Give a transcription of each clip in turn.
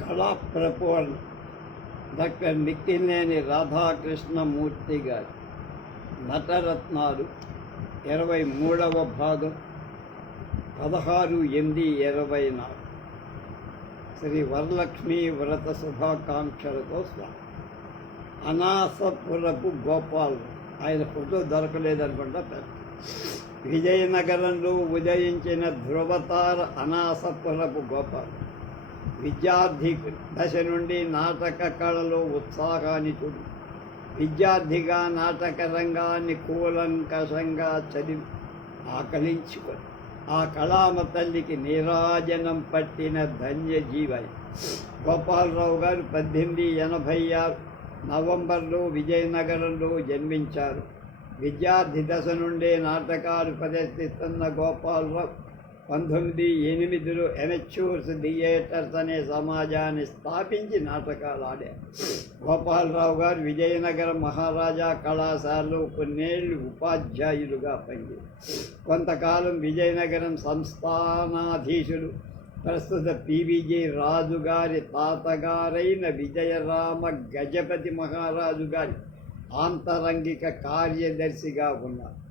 కళా ప్రపోల్ డాక్టర్ నిక్కినేని రాధాకృష్ణమూర్తి గారు. నటరత్నాలు ఇరవై మూడవ భాగం పదహారు ఎనిమిది ఇరవై నాలుగు. శ్రీ వరలక్ష్మి వ్రత శుభాకాంక్షలతో స్వామి అనాసపురపు గోపాల్ ఆయన ఫోటో దొరకలేదనుకుంటా పెద్ద. విజయనగరంలో ఉదయించిన ధ్రువతార అనాసపురపు గోపాల్. విద్యార్థి దశ నుండి నాటక కళలో ఉత్సాహాన్ని చూడు. విద్యార్థిగా నాటక రంగాన్ని కూలంకషంగా చదివి ఆకలించుకొని ఆ కళామ తల్లికి నీరాజనం పట్టిన ధన్యజీవని గోపాలరావు గారు పద్దెనిమిది ఎనభై ఆరు నవంబర్లో విజయనగరంలో జన్మించారు. విద్యార్థి దశ నుండే నాటకాలు ప్రదర్శిస్తున్న గోపాలరావు పంతొమ్మిది ఎనిమిదిలో ఎమెచ్యూర్స్ థియేటర్స్ అనే సమాజాన్ని స్థాపించి నాటకాలు ఆడారు గోపాలరావు గారు విజయనగరం మహారాజా కళాశాలలో కొన్నేళ్ళు ఉపాధ్యాయులుగా పనిచేశారు. కొంతకాలం విజయనగరం సంస్థానాధీశులు ప్రస్తుత పివిజి రాజు గారి తాతగారైన విజయరామ గజపతి మహారాజు గారి ఆంతరంగిక కార్యదర్శిగా ఉన్నారు.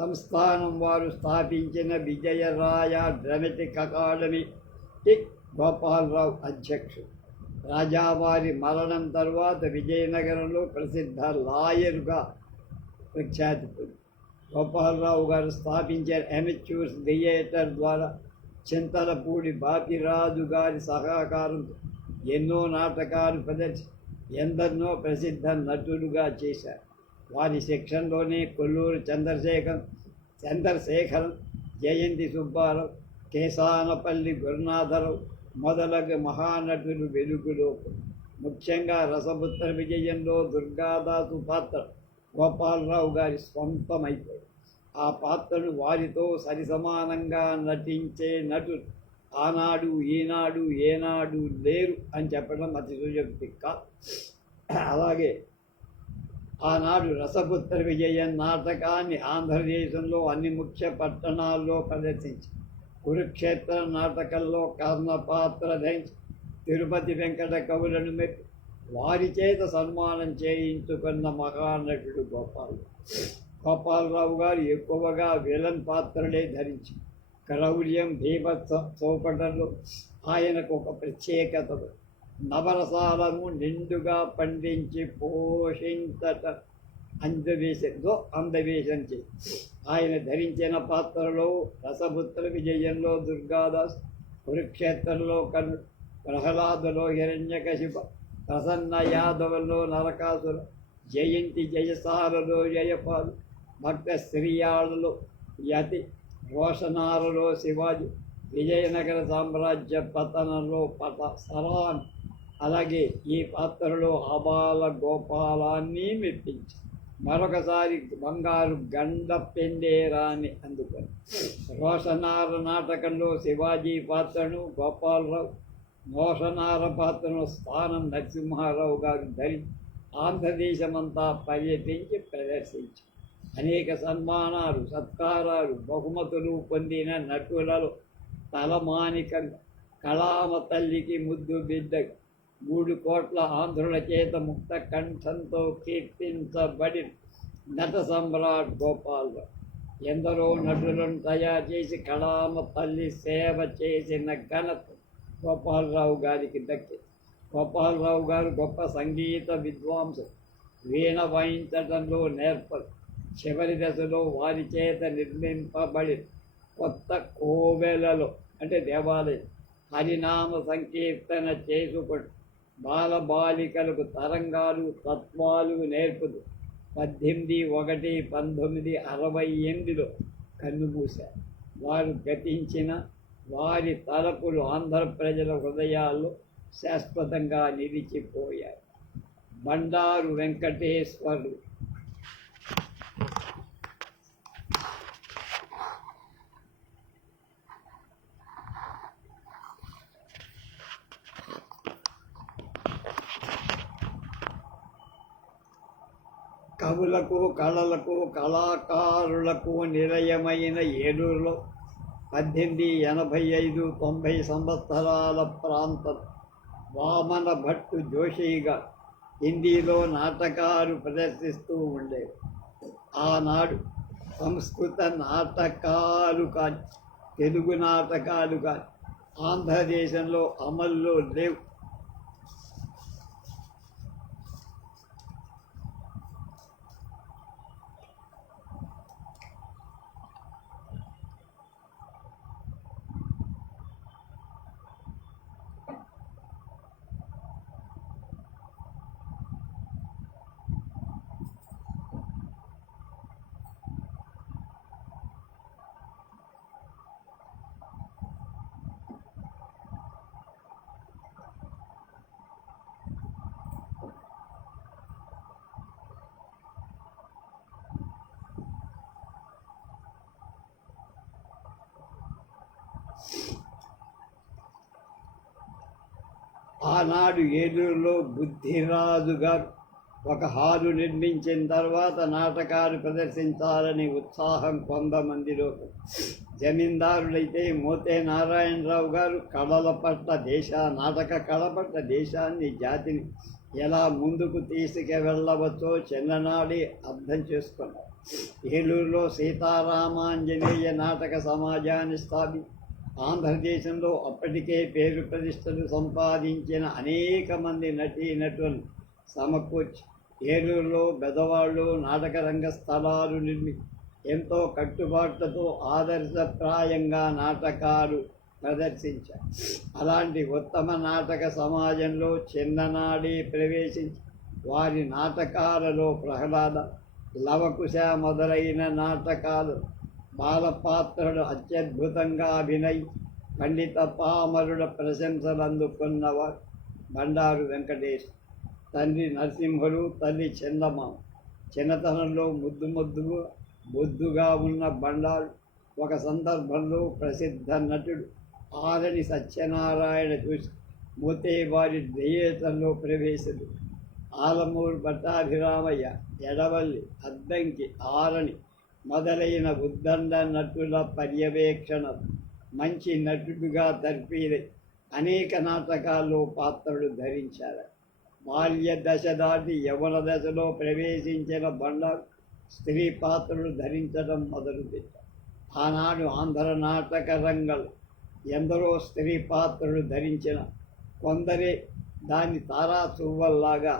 సంస్థానం వారు స్థాపించిన విజయరాయ డ్రమెటిక్ అకాడమీ. టిక్ గోపాలరావు అధ్యక్షుడు. రాజావారి మరణం తర్వాత విజయనగరంలో ప్రసిద్ధ లాయరుగా ప్రఖ్యాతి పొంది గోపాలరావు గారు స్థాపించిన ఎమెచ్యూర్స్ థియేటర్ ద్వారా చింతలపూడి బాపిరాజు గారి సహకారంతో ఎన్నో నాటకాలు ప్రదర్శి ఎందరినో ప్రసిద్ధ నటులుగా చేశారు. వారి శిక్షణలోనే కొల్లూరు చంద్రశేఖర్ చంద్రశేఖర్ జయంతి సుబ్బారావు కేశానపల్లి గురునాథరావు మొదలగు మహానటులు వెలుగులో. ముఖ్యంగా రసపుత్ర విజయంలో దుర్గాదాసు పాత్ర గోపాలరావు గారి స్వంతమైపోయి ఆ పాత్రను వారితో సరిసమానంగా నటించే నటులు ఆనాడు ఈనాడు ఏనాడు లేరు అని చెప్పడం అతి సుయోక్తి కాదు అలాగే ఆనాడు రసపుత్ర విజయం నాటకాన్ని ఆంధ్రదేశంలో అన్ని ముఖ్య పట్టణాల్లో ప్రదర్శించి కురుక్షేత్ర నాటకంలో కర్ణపాత్ర ధరించి తిరుపతి వెంకట కవులను మెప్పి వారి చేత సన్మానం చేయించుకున్న మహానటుడు గోపాల్. గోపాలరావు గారు ఎక్కువగా విలన్ పాత్రలే ధరించి క్రౌర్యం భీభత్స చౌపటలు ఆయనకు ఒక ప్రత్యేకత నవరసాలను నిండుగా పండించి పోషించట. అందవేశంతో అందవేశించి ఆయన ధరించిన పాత్రలో రసపుత్ర విజయంలో దుర్గాదాస్ కురుక్షేత్రంలో కను ప్రహ్లాదులో హిరణ్యకశిప ప్రసన్న యాదవుల్లో నరకాసుర జయంతి జయసాలలో జయపాలు భక్త శ్రీయాళలో యతి రోషనారులో శివాజీ విజయనగర సామ్రాజ్య పతనంలో పత సరాన్ అలాగే ఈ పాత్రలో అబాల గోపాలాన్ని మెప్పించి మరొకసారి బంగారు గండ పెండేరాన్ని అందుకొని. రోషనార నాటకంలో శివాజీ పాత్రను గోపాలరావు మోషనార పాత్రను స్థానం నరసింహారావు గారు ధరి ఆంధ్రదేశమంతా పర్యటించి ప్రదర్శించి. అనేక సన్మానాలు సత్కారాలు బహుమతులు పొందిన నటులలో తలమానిక కళామ తల్లికి ముద్దు బిడ్డ మూడు కోట్ల ఆంధ్రుల చేత ముక్త కంఠంతో కీర్తించబడి నట సమ్రాట్ గోపాల్. ఎందరో నటులను తయారు చేసి కళామ తల్లి సేవ చేసిన ఘనత గోపాలరావు గారికి దక్కింది గోపాలరావు గారు గొప్ప సంగీత విద్వాంసుడు వీణ వాయించడంలో నేర్పరు. చివరి దశలో వారి చేత నిర్మింపబడి కొత్త కోవెలలో అంటే దేవాలయం హరినామ సంకీర్తన చేసుకుంటు బాలబాలికలకు తరంగాలు తత్వాలు నేర్పుతూ పద్దెనిమిది ఒకటి పంతొమ్మిది అరవై ఎనిమిదిలో కన్నుమూశారు వారు గతించిన వారి తలపులు ఆంధ్ర ప్రజల హృదయాల్లో శాశ్వతంగా నిలిచిపోయారు బండారు వెంకటేశ్వరుడు కవులకు కళలకు కళాకారులకు నిలయమైన ఏలూరులో పద్దెనిమిది ఎనభై ఐదు తొంభై సంవత్సరాల ప్రాంతం వామన భట్టు జోషిగా హిందీలో నాటకాలు ప్రదర్శిస్తూ ఉండేవి ఆనాడు సంస్కృత నాటకాలు కానీ తెలుగు నాటకాలు కానీ ఆంధ్రదేశంలో అమల్లో లేవు. ఆనాడు ఏలూరులో బుద్ధిరాజు గారు ఒక హాలు నిర్మించిన తర్వాత నాటకాలు ప్రదర్శించాలని ఉత్సాహం కొంతమందిలో జమీందారులైతే మోతే నారాయణరావు గారు కళల పట్ల దేశ నాటక కళ పట్ల దేశాన్ని జాతిని ఎలా ముందుకు తీసుకెళ్ళవచ్చో చిన్ననాడి అర్థం చేసుకున్నారు. ఏలూరులో సీతారామాంజనేయ నాటక సమాజాన్ని స్థాపించారు ఆంధ్రదేశంలో అప్పటికే పేరు ప్రతిష్టలు సంపాదించిన అనేక మంది నటీ నటులు. సమకూర్చి ఏలూరులో బెదవాళ్ళు నాటకరంగ స్థలాలు నిర్మి ఎంతో కట్టుబాట్లతో ఆదర్శప్రాయంగా నాటకాలు ప్రదర్శించారు. అలాంటి ఉత్తమ నాటక సమాజంలో చిన్ననాడే ప్రవేశించి వారి నాటకాలలో ప్రహ్లాద లవకుశ మొదలైన నాటకాలు బాలపాత్రుడు అత్యద్భుతంగా అభినయి పండిత పామరుల ప్రశంసలు అందుకున్నవారు బండారు వెంకటేష్. తండ్రి నరసింహుడు తల్లి చందమ్మ చిన్నతనంలో ముద్దు ముద్దుగా బొద్దుగా ఉన్న బండారు ఒక సందర్భంలో ప్రసిద్ధ నటుడు ఆరణి సత్యనారాయణ చూసి మూతే వారి థియేటర్లో ప్రవేశించదు ఆలమూరు భట్టాభిరామయ్య ఎడవల్లి అద్దంకి ఆరణి మొదలైన ఉద్దండ నటుల పర్యవేక్షణ మంచి నటుడుగా తర్పీది అనేక నాటకాల్లో పాత్రలు ధరించారు. బాల్య దశ దాటి యవన దశలో ప్రవేశించిన బండారు స్త్రీ పాత్రలు ధరించడం మొదలుపెట్టారు. ఆనాడు ఆంధ్ర నాటక రంగంలో ఎందరో స్త్రీ పాత్రలు ధరించిన కొందరే దాని తారా చువ్వల్లాగా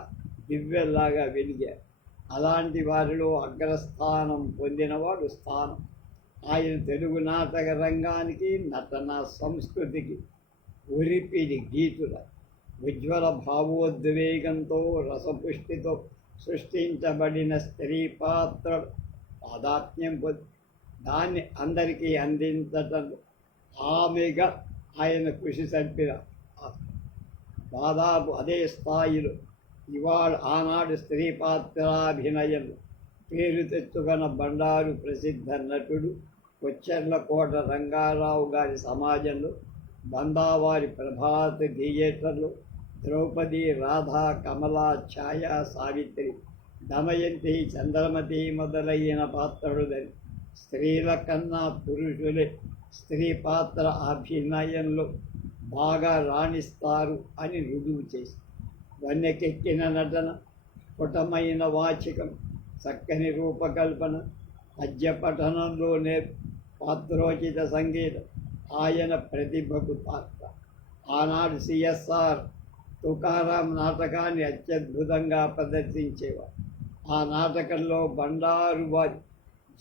దివ్యల్లాగా వెలిగారు. అలాంటి వారిలో అగ్రస్థానం పొందినవాడు స్థానం. ఆయన తెలుగు నాటక రంగానికి నటన సంస్కృతికి ఉరిపిడి గీతుల ఉజ్వల భావోద్వేగంతో రసపుష్టితో సృష్టించబడిన స్త్రీ పాత్ర తాదాత్మ్యం పొంది దాన్ని అందరికీ అందించటం ఆమెగా ఆయన కృషి చంపిన దాదాపు అదే స్థాయిలో ఇవాళ ఆనాడు స్త్రీ పాత్రాభినయం పేరు తెచ్చుకున్న బండారు ప్రసిద్ధ నటుడు కొచ్చెర్లకోట రంగారావు గారి సమాజంలో బందావారి ప్రభాత్ థియేటర్లో ద్రౌపది రాధా కమల ఛాయ సావిత్రి దమయంతి చంద్రమతి మొదలైన పాత్రలుదని స్త్రీల కన్నా పురుషులే స్త్రీ పాత్ర అభినయంలో బాగా రాణిస్తారు అని రుజువు చేసి వన్యకెక్కిన నటన పుటమైన వాచికం చక్కని రూపకల్పన పద్య పఠనంలోనే పాత్రోచిత సంగీతం. ఆయన ప్రతిభకు పాత్ర. ఆనాడు సిఎస్ఆర్ తుకారాం నాటకాన్ని అత్యద్భుతంగా ప్రదర్శించేవారు. ఆ నాటకంలో బండారు వారి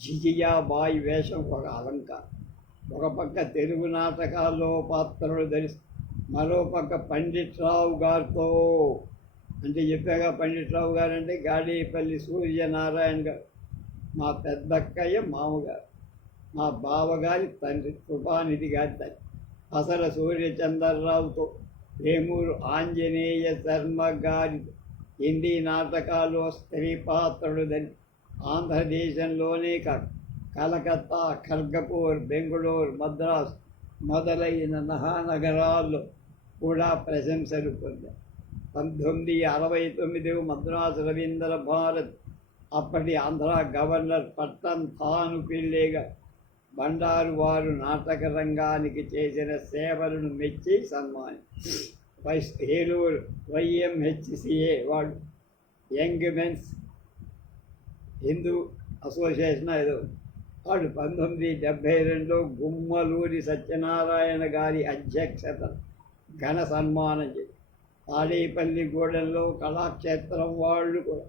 జిజియాబాయి వేషం ఒక అలంకారం. ఒక పక్క తెలుగు నాటకాల్లో పాత్రలు ధరి మరోపక్క పండిట్రావు గారితో అంటే చెప్పాగా పండిట్రావు గారు అంటే గాడేపల్లి సూర్యనారాయణ గారు మా పెద్దక్కయ్య మామగారు మా బావగారి తండ్రి కృపానిధి గారి తండ్రి అసల సూర్యచంద్రరావుతో వేమూరు ఆంజనేయ శర్మ గారి హిందీ నాటకాల్లో స్త్రీ పాత్రలు ధరి ఆంధ్రదేశంలోనే కాదు కలకత్తా ఖర్గపూర్ బెంగళూరు మద్రాస్ మొదలైన మహానగరాల్లో కూడా ప్రశంసలు పొందారు పంతొమ్మిది అరవై తొమ్మిది మద్రాసు రవీంద్ర భారత్ అప్పటి ఆంధ్ర గవర్నర్ పట్టం తాను పిల్లేగా బండారు వారు నాటక రంగానికి చేసిన సేవలను మెచ్చి సన్మాని వైస్ ఏలూరు వైఎంహెచ్సిఏ వాళ్ళు యంగ్ మెన్స్ హిందూ అసోసియేషన్ ఏదో. వాళ్ళు పంతొమ్మిది డెబ్భై రెండులో గుమ్మలూరి సత్యనారాయణ గారి అధ్యక్షత ఘన సన్మానం చేసి తాడేపల్లి గూడెంలో కళాక్షేత్రం వాళ్ళు కూడా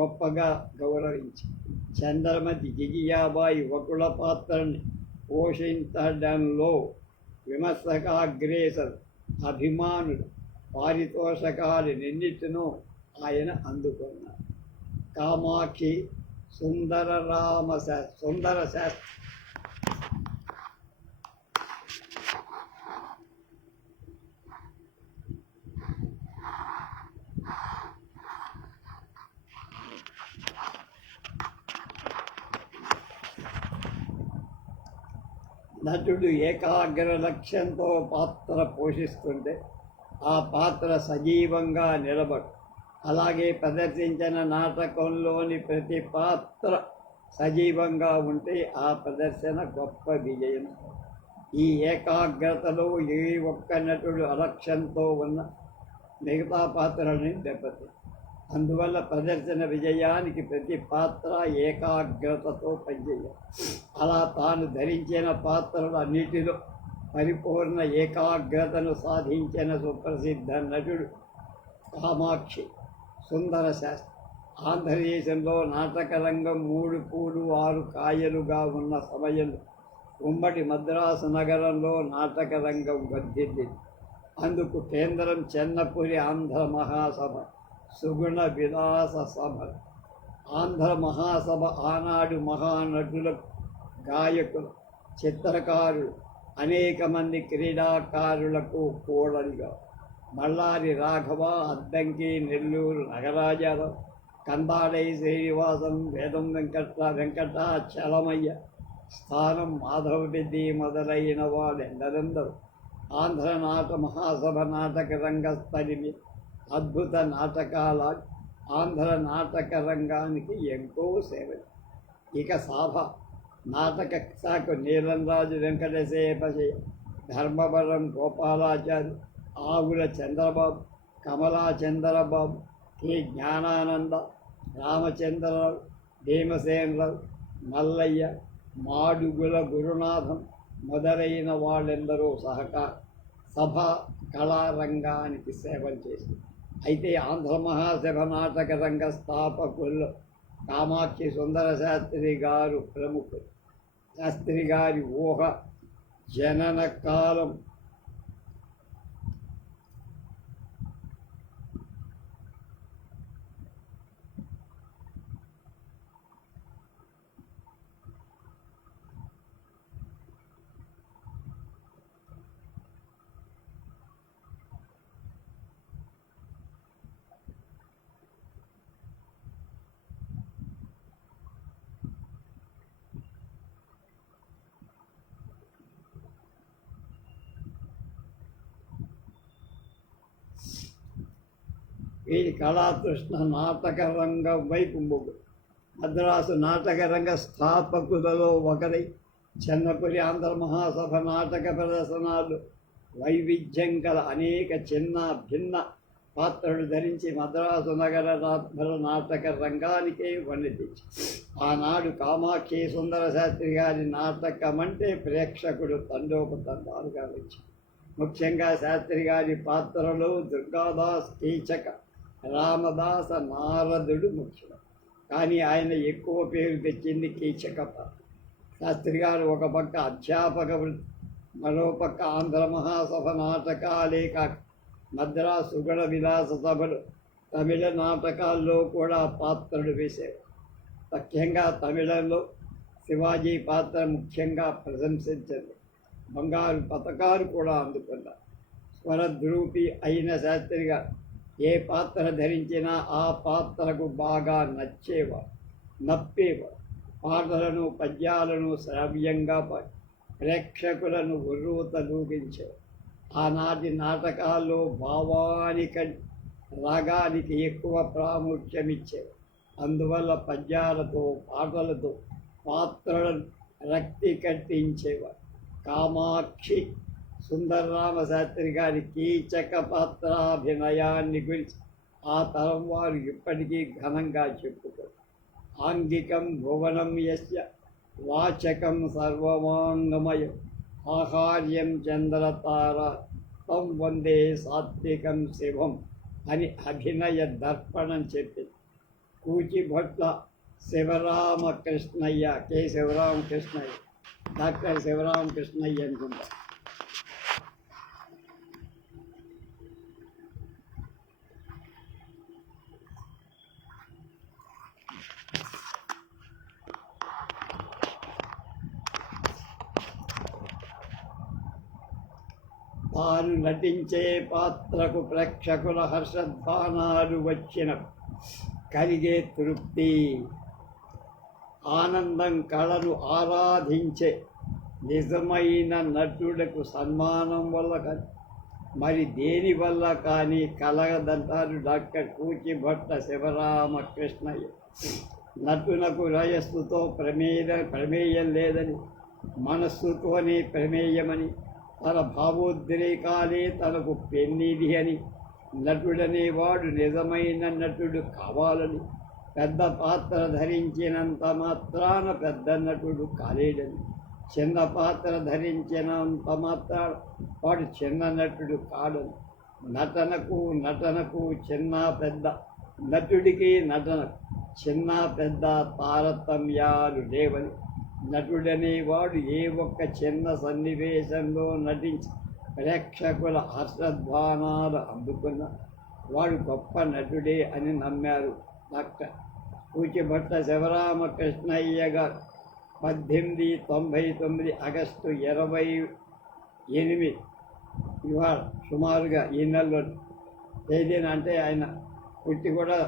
గొప్పగా గౌరవించి చంద్రమతి జిగియాబాయి వకుల పాత్రని పోషించడంలో విమర్శకాగ్రేసర్ అభిమానులు పారితోషకాలు నిన్నిటినూ ఆయన అందుకున్నారు. కామాక్షి సుందర రామ శా- సుందర శాస్త్రి నటుడు ఏకాగ్ర లక్ష్యంతో పాత్ర పోషిస్తుంటే ఆ పాత్ర సజీవంగా నిలబడు. అలాగే ప్రదర్శించిన నాటకంలోని ప్రతి పాత్ర సజీవంగా ఉంటే ఆ ప్రదర్శన గొప్ప విజయం. ఈ ఏకాగ్రతలో ఏ ఒక్క నటుడు అలక్ష్యంతో ఉన్న మిగతా పాత్రలని దెబ్బతి అందువల్ల ప్రదర్శన విజయానికి ప్రతి పాత్ర ఏకాగ్రతతో పనిచేయాలి. అలా తాను ధరించిన పాత్రలు అన్నిటిలో పరిపూర్ణ ఏకాగ్రతను సాధించిన సుప్రసిద్ధ నటుడు కామాక్షి సుందర శాస్త్రి. ఆంధ్రదేశంలో నాటకరంగం మూడు పూలు ఆరు కాయలుగా ఉన్న సమయంలో ఉమ్మడి మద్రాసు నగరంలో నాటక రంగం వర్ధిల్లింది అందుకు కేంద్రం చెన్నపురి ఆంధ్ర మహాసభ సుగుణ విలాస సభ ఆంధ్ర మహాసభ ఆనాడు మహానటులకు గాయకులు చిత్రకారులు అనేక మంది క్రీడాకారులకు కూడలిగా. మల్లారి రాఘవ అద్దంకి నెల్లూరు నగరాజారావు కందాడై శ్రీనివాసం వేదం వెంకట వెంకట చలమయ్య స్థానం మాధవరెడ్డి మొదలైన వాళ్ళెందరెందరూ ఆంధ్ర నాట మహాసభ నాటక రంగస్థలి మీద అద్భుత నాటకాల ఆంధ్ర నాటక రంగానికి ఎంతో సేవ. ఇక సాభ నాటక శాఖ నీలంరాజు వెంకటశేపశయ ధర్మవరం గోపాలాచారి ఆవుల చంద్రబాబు కమలా చంద్రబాబు కె జ్ఞానానంద రామచంద్రరావు భీమసేనరావు మల్లయ్య మాడుగుల గురునాథం మొదలైన వాళ్ళెందరూ సహకార సభ కళారంగానికి సేవలు చేసింది అయితే ఆంధ్ర మహాసభ నాటక రంగ స్థాపకుల్లో కామాక్షి సుందర శాస్త్రి గారు ప్రముఖులు. శాస్త్రి గారి ఊహ జనన కాలం కళాకృష్ణ కళాతృష్ణ నాటక రంగం వైపు మొగ్గు మద్రాసు నాటకరంగ స్థాపకులలో ఒకరై చెన్నపురి ఆంధ్ర మహాసభ నాటక ప్రదర్శనాలు వైవిధ్యం గల అనేక చిన్న భిన్న పాత్రలు ధరించి మద్రాసు నగర రాత్మల నాటక రంగానికే వన్నె ఆనాడు కామాక్షి సుందర శాస్త్రి గారి నాటకం అంటే ప్రేక్షకుడు తండోపతండాలుగా వచ్చి ముఖ్యంగా శాస్త్రి గారి పాత్రలో దుర్గాదాస్ కీచక రామదాస నారదుడు ముఖ్యం కానీ ఆయన ఎక్కువ పేరు తెచ్చింది కీచక శాస్త్రి గారు ఒక పక్క అధ్యాపక వృత్తి మరోపక్క ఆంధ్ర మహాసభ నాటకాలే కాక మద్రాసు గణ విలాస సభలు తమిళ నాటకాల్లో కూడా పాత్రలు వేశారు. ముఖ్యంగా తమిళంలో శివాజీ పాత్ర ముఖ్యంగా ప్రశంసించింది. బంగారు పథకాలు కూడా అందుకున్నారు. స్వరద్రూపి అయిన శాస్త్రి గారు ఏ పాత్ర ధరించినా ఆ పాత్రకు బాగా నచ్చేవాడు నప్పేవాడు. పాటలను పద్యాలను శ్రావ్యంగా పాడి ప్రేక్షకులను ఉర్రూతలూగించేవారు ఆనాటి నాటకాల్లో భావానిక రాగానికి ఎక్కువ ప్రాముఖ్యం అందువల్ల పద్యాలతో పాటలతో పాత్రలను రక్తి కట్టించేవాడు. కామాక్షి సుందరరామ శాస్త్రి గారి కీచక పాత్రాభినయాన్ని గురించి ఆ తరం వారు ఇప్పటికీ ఘనంగా చెప్పుతారు ఆంగికం భువనం యస్య వాచకం సర్వమాంగమయం ఆహార్యం చంద్రతార తం వందే సాత్వికం శివం అని అభినయ దర్పణం చెప్పింది కూచిభట్ల శివరామకృష్ణయ్య కె. శివరామకృష్ణయ్య డాక్టర్ శివరామకృష్ణయ్య అనుకుంటారు తాను నటించే పాత్రకు ప్రేక్షకుల హర్షధ్వానాలు వచ్చిన కలిగే తృప్తి. ఆనందం కళను ఆరాధించే నిజమైన నటుడకు సన్మానం వల్ల కానీ మరి దేని వల్ల కానీ కలగదంటారు డాక్టర్ కూచిభట్ట శివరామకృష్ణయ్య నటునకు రయస్సుతో ప్రమేయ ప్రమేయం లేదని మనస్సుతోనే ప్రమేయమని తన భావోద్రేకాలే తనకు పెన్నిది అని. నటుడనేవాడు నిజమైన నటుడు కావాలని. పెద్ద పాత్ర ధరించినంత మాత్రాన పెద్ద నటుడు కాలేడని. చిన్న పాత్ర ధరించినంత మాత్రాన వాడు చిన్న నటుడు కాడని. నటనకు నటనకు చిన్న పెద్ద నటుడికి నటనకు చిన్న పెద్ద తారతమ్యాలు లేవని. నటుడనేవాడు ఏ ఒక్క చిన్న సన్నివేశంలో నటించి ప్రేక్షకుల హర్షధ్వానాలు అందుకున్న వాడు గొప్ప నటుడే అని నమ్మారు డాక్టర్. కూచిభట్ట శివరామకృష్ణయ్య గారు పద్దెనిమిది తొంభై తొమ్మిది ఆగస్టు ఇరవై ఎనిమిది ఇవాళ సుమారుగా ఈ నెలలో తేదీన అంటే ఆయన పుట్టి కూడా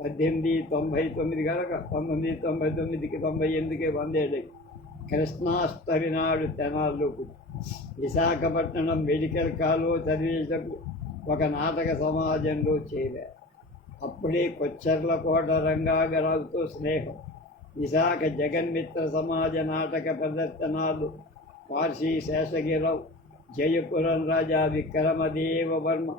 పద్దెనిమిది తొంభై తొమ్మిది కనుక పంతొమ్మిది తొంభై తొమ్మిదికి తొంభై ఎనిమిదికి వందేళ్ళకి కృష్ణాష్టమి నాడు తెనాల్లోకి. విశాఖపట్నం మెడికల్ కాలేజ్ చదివేటప్పుడు ఒక నాటక సమాజంలో చేరారు. అప్పుడే కొచ్చర్లకోట రంగాగరావుతో స్నేహం. విశాఖ జగన్మిత్ర సమాజ నాటక ప్రదర్శనాలు పార్సీ శేషగిరావు జయపురం రాజా విక్రమదేవ వర్మ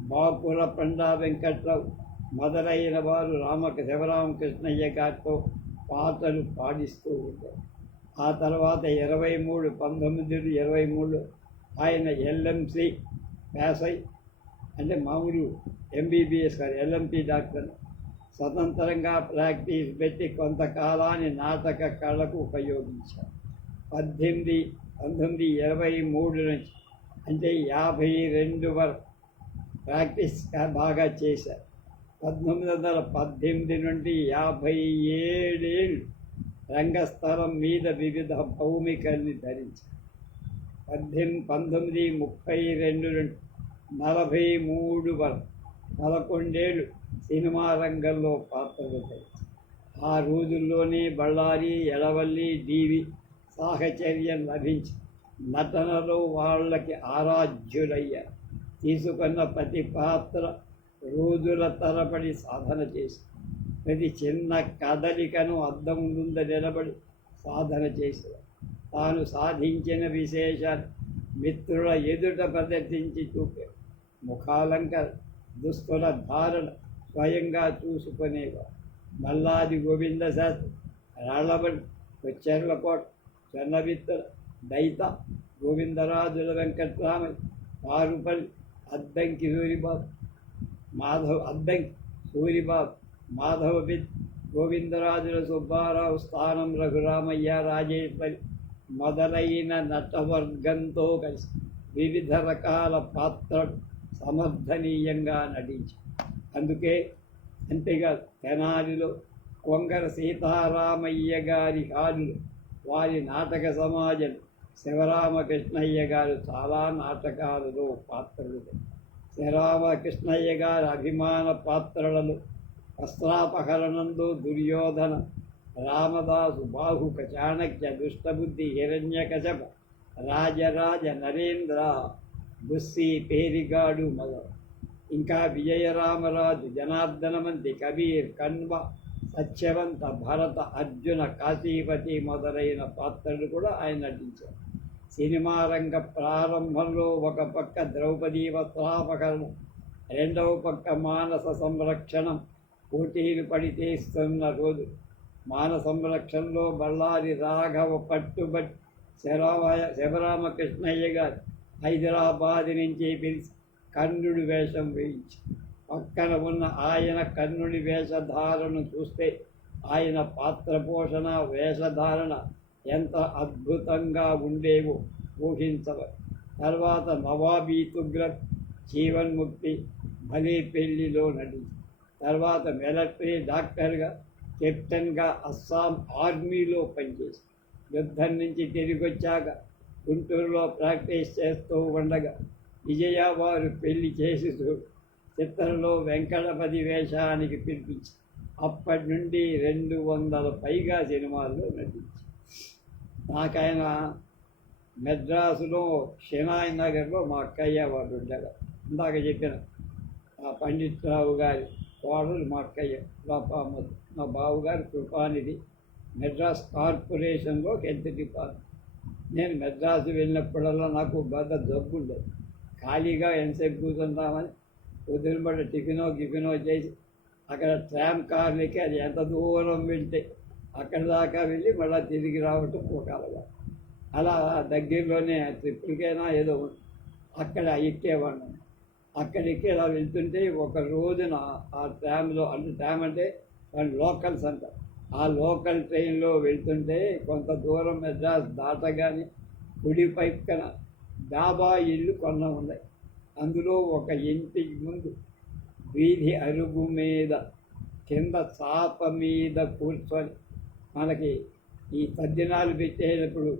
బాపుల పండా వెంకట్రావు మొదలైన వారు రామ శివరామకృష్ణయ్య గారితో పాటలు పాడిస్తూ ఉంటారు. ఆ తర్వాత ఇరవై మూడు పంతొమ్మిది ఇరవై మూడు ఆయన ఎల్ఎంసి పాస్ అయి అంటే మామూలు ఎంబీబీఎస్ గారు ఎల్ఎంపీ డాక్టర్. స్వతంత్రంగా ప్రాక్టీస్ పెట్టి కొంతకాలాన్ని నాటక కళకు ఉపయోగించారు. పద్దెనిమిది పంతొమ్మిది ఇరవై మూడు నుంచి అంటే యాభై రెండు వరకు ప్రాక్టీస్ బాగా చేశారు. పద్దెనిమిది వందల పద్దెనిమిది నుండి యాభై ఏడేళ్ళు రంగస్థలం మీద వివిధ భౌమికల్ని ధరించారు పద్దెనిమిది పంతొమ్మిది ముప్పై రెండు నుండి నలభై మూడు వరకు పదకొండేళ్ళు సినిమా రంగంలో పాత్రలు ధరించారు ఆ రోజుల్లోనే బళ్ళారి ఎడవల్లి డివి సాహచర్యం లభించి నటనలో వాళ్ళకి ఆరాధ్యులయ్యారు. తీసుకున్న ప్రతి పాత్ర రోజుల తరబడి సాధన చేసి ప్రతి చిన్న కదలికను అద్దం ముందు నిలబడి సాధన చేసేవారు తాను సాధించిన విశేషాలు మిత్రుల ఎదుట ప్రదర్శించి చూపే ముఖాలంకర దుస్తుల ధారణ స్వయంగా చూసుకునేవారు మల్లాది గోవింద శాస్త్రి రాళ్ళబడి కొచ్చెర్లకోట చెన్నవిత్తల దైత గోవిందరాజుల వెంకటరామయ్య పారుపల్లి అద్దంకి సూరిబాబు మాధవ్ అద్బెంగ్ సూరిబాబ్ మాధవ గోవిందరాజుల సుబ్బారావు స్థానం రఘురామయ్య రాజేశ్వరి మొదలైన నటవర్గంతో కలిసి వివిధ రకాల పాత్రలు సమర్థనీయంగా నటించారు. అందుకే అంతేకాదు తెనాలిలో కొంగర సీతారామయ్య గారి హాలులో వారి నాటక సమాజం శివరామకృష్ణయ్య గారు చాలా నాటకాలలో పాత్రలు శ్రీరామకృష్ణయ్య గారి అభిమాన పాత్రలలో వస్త్రాపహరణంలో దుర్యోధన రామదాసు బాహుక చాణక్య దుష్టబుద్ధి హిరణ్యకశప రాజరాజ నరేంద్ర బుస్సి పేరిగాడు మొదలు ఇంకా విజయరామరాజు జనార్దనమంతి కబీర్ కన్వ సత్యవంత భరత అర్జున కాశీపతి మొదలైన పాత్రలు కూడా ఆయన నటించారు. సినిమా రంగ ప్రారంభంలో ఒక పక్క ద్రౌపదీ వస్త్రాపకరణం రెండవ పక్క మానస సంరక్షణం పోటీలు పడితేస్తున్న రోజు. మాన సంరక్షణలో బళ్ళారి రాఘవ పట్టుబట్టి శరామయ శివరామకృష్ణయ్య గారు హైదరాబాద్ నుంచి పిలిచి కర్ణుడి వేషం వేయించి పక్కన ఉన్న ఆయన కర్ణుడి వేషధారణను చూస్తే ఆయన పాత్ర పోషణ వేషధారణ ఎంత అద్భుతంగా ఉండేవో ఊహించవ తర్వాత నవాబీ తుగ్లక్ జీవన్ముక్తి భలే పెళ్ళిలో నటించి తర్వాత మిలిటరీ డాక్టర్గా కెప్టెన్గా అస్సాం ఆర్మీలో పనిచేసి యుద్ధం నుంచి తిరిగి వచ్చాక గుంటూరులో ప్రాక్టీస్ చేస్తూ ఉండగా విజయ వారు పెళ్ళి చేసి చిత్రంలో వెంకటపతి వేషానికి పిలిపించి అప్పటి నుండి రెండు వందల పైగా సినిమాల్లో నటించి నాకైన మెడ్రాసులో షెనాయ్ నగర్లో మా అక్కయ్య వాడు ఉండేవారు. ఇందాక చెప్పిన ఆ పండిత్ రావు గారి కోడలు మా అక్కయ్య మా మా బావుగారు కృపానిధి మెడ్రాస్ కార్పొరేషన్లో హెల్త్ డిపార్ట్మెంట్. నేను మెడ్రాసు వెళ్ళినప్పుడల్లా నాకు పెద్ద జబ్బు ఉండేది. ఖాళీగా ఎంతసేపు కూర్చుంటామని పొద్దునపడి టిఫినో గిఫినో చేసి అక్కడ ట్రామ్ కార్లకి అది ఎంత దూరం వెళ్తే అక్కడ దాకా వెళ్ళి మళ్ళీ తిరిగి రావటం ఒక అలవాటు. అలా దగ్గరలోనే ట్రిప్పులకైనా ఏదో ఉంది. అక్కడ ఎక్కేవాడిని. అక్కడ ఇలా వెళ్తుంటే ఒక రోజున ఆ ట్యామ్లో అంటే ట్యామ్ అంటే వాళ్ళు లోకల్స్ అంటారు ఆ లోకల్ ట్రైన్లో వెళ్తుంటే కొంత దూరం మెడ్రాస్ దాటగానే కుడి పైపున డాబా ఇల్లు కొన్న ఉన్నాయి అందులో ఒక ఇంటికి ముందు వీధి అరుగు మీద కింద చాప మీద కూర్చొని మనకి ఈ తద్దినాలు పెట్టేటప్పుడు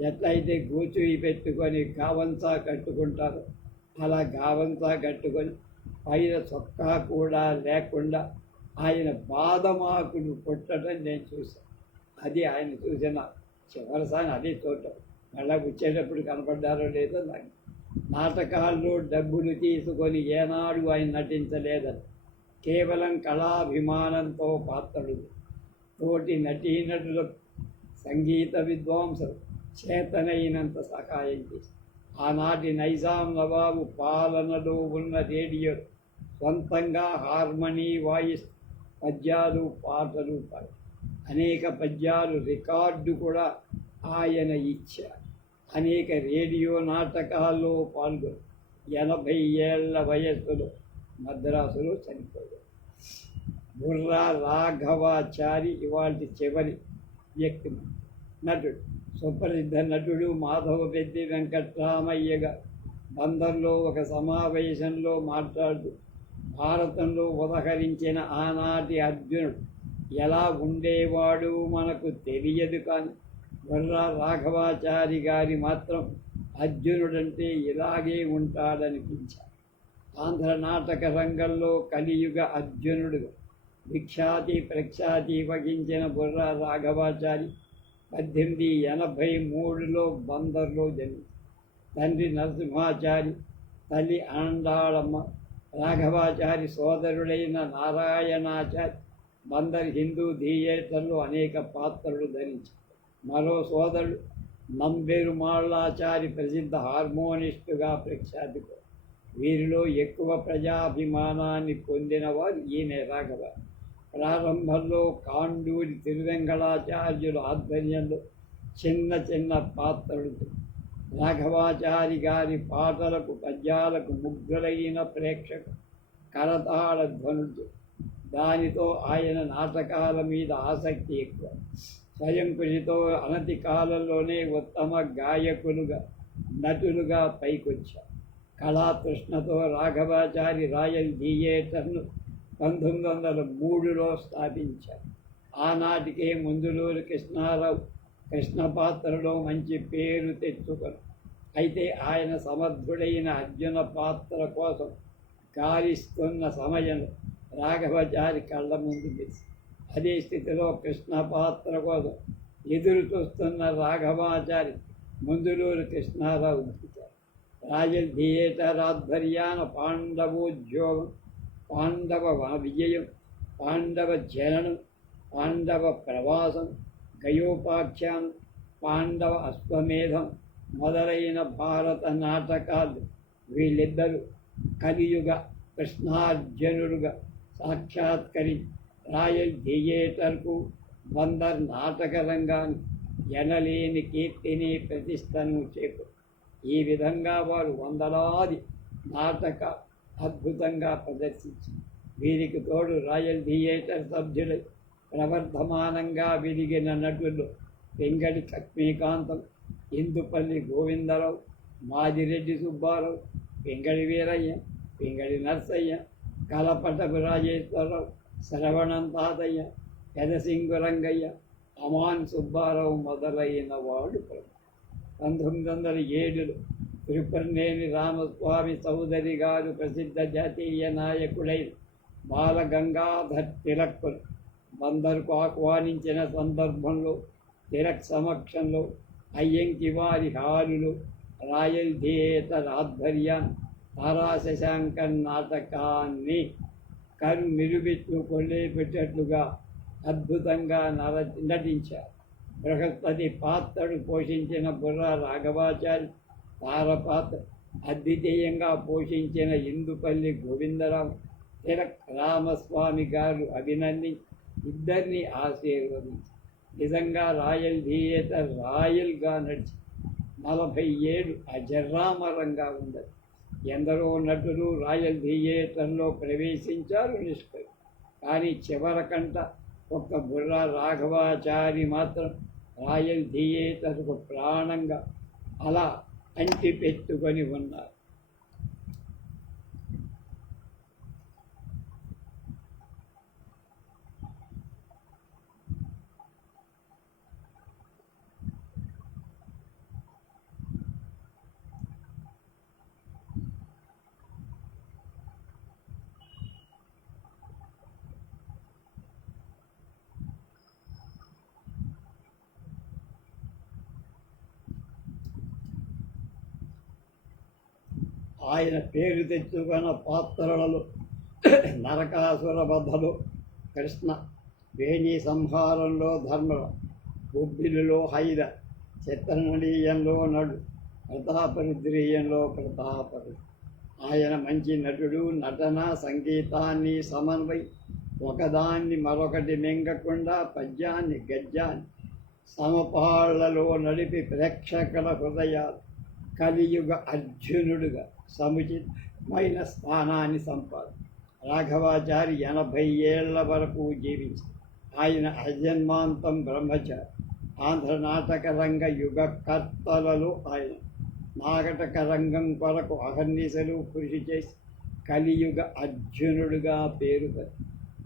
ఎట్లయితే గోచుయి పెట్టుకొని గావంతా కట్టుకుంటారో అలా గావంతా కట్టుకొని పైన చొక్కా కూడా లేకుండా ఆయన బాదమాకులు కొట్టడం నేను చూశాను. అది ఆయన చూసిన చివరిసారి అదే చూడటం మళ్ళా వచ్చేటప్పుడు కనపడ్డారో లేదో నాకు నాటకాల్లో డబ్బులు తీసుకొని ఏనాడు ఆయన నటించలేదని కేవలం కళాభిమానంతో పాత్రలు తోటి నటీనటులకు సంగీత విద్వాంసులు చేతనైనంత సహాయం చేసి ఆనాటి నైజాం నవాబు పాలనలో ఉన్న రేడియో సొంతంగా హార్మనీ వాయిస్ పద్యాలు పాటలు పాడు అనేక పద్యాలు రికార్డు కూడా ఆయన ఇచ్చారు. అనేక రేడియో నాటకాల్లో పాల్గొని ఎనభై ఏళ్ళ వయస్సులో మద్రాసులో చనిపోయారు. బుర్రా రాఘవాచారి ఇవాళ చివరి వ్యక్తి. నటుడు సుప్రసిద్ధ నటుడు మాధవ పెద్ది వెంకట్రామయ్యగా బందర్లో ఒక సమావేశంలో మాట్లాడుతూ భారతంలో ఉదహరించిన ఆనాటి అర్జునుడు ఎలా ఉండేవాడు మనకు తెలియదు కానీ బుర్రా రాఘవాచారి గారి మాత్రం అర్జునుడంటే ఇలాగే ఉంటాడనిపించారు ఆంధ్ర నాటక రంగంలో కలియుగ అర్జునుడుగా విఖ్యాతి ప్రఖ్యాతి వహించిన బుర్ర రాఘవాచారి పద్దెనిమిది ఎనభై మూడులో బందర్లో జన్మించారు తండ్రి నరసింహాచారి తల్లి ఆనందాళమ్మ రాఘవాచారి సోదరుడైన నారాయణాచారి బందర్ హిందూ థియేటర్లో అనేక పాత్రలు ధరించారు మరో సోదరుడు నంబెరుమాళ్ళాచారి ప్రసిద్ధ హార్మోనిస్టుగా ప్రఖ్యాతి వీరిలో ఎక్కువ ప్రజాభిమానాన్ని పొందినవారు ఈయన రాఘవ. ప్రారంభంలో కాండూరి తిరువెంగళాచార్యుల ఆధ్వర్యంలో చిన్న చిన్న పాత్రలు రాఘవాచారి గారి పాటలకు పద్యాలకు ముగ్ధులైన ప్రేక్షకు కరతాళ ధ్వనులు. దానితో ఆయన నాటకాల మీద ఆసక్తి ఎక్కువ. స్వయం కృషితో అనతి కాలంలోనే ఉత్తమ గాయకులుగా నటులుగా పైకొచ్చారు. కళాతృష్ణతో రాఘవాచారి రాయల్ థియేటర్ను పంతొమ్మిది వందల మూడులో స్థాపించారు. ఆనాటికే ముందులూరు కృష్ణారావు కృష్ణ పాత్రలో మంచి పేరు తెచ్చుకొని అయితే ఆయన సమర్థుడైన అర్జున పాత్ర కోసం గాలిస్తున్న సమయంలో రాఘవచారి కళ్ళ ముందు అదే స్థితిలో కృష్ణ పాత్ర కోసం ఎదురు చూస్తున్న రాఘవాచారి ముందులూరు కృష్ణారావు రాజ థియేటర్ ఆధ్వర్యాన పాండవోద్యోగం పాండవ విజయం పాండవ జననం పాండవ ప్రవాసం గయోపాఖ్యానం పాండవ అశ్వమేధం మొదలైన భారత నాటకాలు వీళ్ళిద్దరూ కలియుగ కృష్ణార్జునుడుగా సాక్షాత్కరి రాయల్ థియేటర్కు బందర్ నాటక రంగాన్ని ఎనలేని కీర్తిని ప్రతిష్టను చేకు ఈ విధంగా వారు వందలాది నాటక అద్భుతంగా ప్రదర్శించి వీరికి తోడు రాయల్ థియేటర్ సభ్యులు ప్రవర్ధమానంగా విరిగిన నటులు వెంగడి లక్ష్మీకాంతం ఇందుపల్లి గోవిందరావు మాదిరెడ్డి సుబ్బారావు వెంగడి వీరయ్య వెంగడి నర్సయ్య కలపటపు రాజేశ్వరరావు శ్రవణం తాతయ్య పెదసింగు రంగయ్య అమాన్ సుబ్బారావు మొదలైన వాళ్ళు పంతొమ్మిది వందల ఏడులో త్రిపురనేని రామస్వామి చౌదరి గారు ప్రసిద్ధ జాతీయ నాయకుడైన బాలగంగాధర్ తిలక్ బందరుకు ఆహ్వానించిన సందర్భంలో తిలక్ సమక్షంలో అయ్యంకి వారి హారులు రాయల్ థియేటర్ ఆధ్వర్యం తారా శశాంకర్ నాటకాన్ని కరు నిరుబిట్లు కొల్లేపెట్టేట్లుగా అద్భుతంగా నర నటించారు బృహస్పతి పాత్రను పోషించిన బుర్ర రాఘవాచారి తారపాత్ర అద్వితీయంగా పోషించిన ఇందుపల్లి గోవిందరావు తిలక్ రామస్వామి గారు అభినందించి ఇద్దరిని ఆశీర్వదించి. నిజంగా రాయల్ థియేటర్ రాయల్గా నడిచి నలభై ఏడు అజరామరంగా ఉన్నది. ఎందరో నటులు రాయల్ థియేటర్లో ప్రవేశించారు నిష్కరి. కానీ చివరకంట ఒక్క బుర్ర రాఘవాచారి మాత్రం రాయల్ థియేటర్కు ప్రాణంగా అలా అంటి పెట్టుకొని ఉన్నారు. ఆయన పేరు తెచ్చుకున్న పాత్రలలో నరకాసుర బద్ధలు కృష్ణ వేణి సంహారంలో ధర్మరావు బొబ్బిలిలో హైద చిత్రనడీయంలో నడు ప్రతాపరుద్రీయంలో ప్రతాపరు. ఆయన మంచి నటుడు నటన సంగీతాన్ని సమన్వయ ఒకదాన్ని మరొకటి మింగకుండా పద్యాన్ని గద్యాన్ని సమపాళ్ళలో నడిపి ప్రేక్షకుల హృదయాలు కలియుగ అర్జునుడుగా సముచితమైన స్థానాన్ని సంపాదు. రాఘవాచారి ఎనభై ఏళ్ళ వరకు జీవించి ఆయన అజన్మాంతం బ్రహ్మచారి. ఆంధ్ర నాటక రంగ యుగ కర్తలలో ఆయన. నాటక రంగం కొరకు అహర్నిశలు కృషి చేసి కలియుగ అర్జునుడుగా పేరు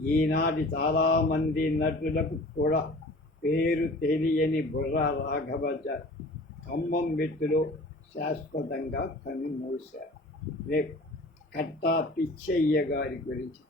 ఈనాటి చాలామంది నటులకు కూడా పేరు తెలియని బుర్ర రాఘవచారి. ఖమ్మం వ్యక్తిలో శాశ్వతంగా కన్నుమూశారు రేపు కట్టా పిచ్చయ్య గారి గురించి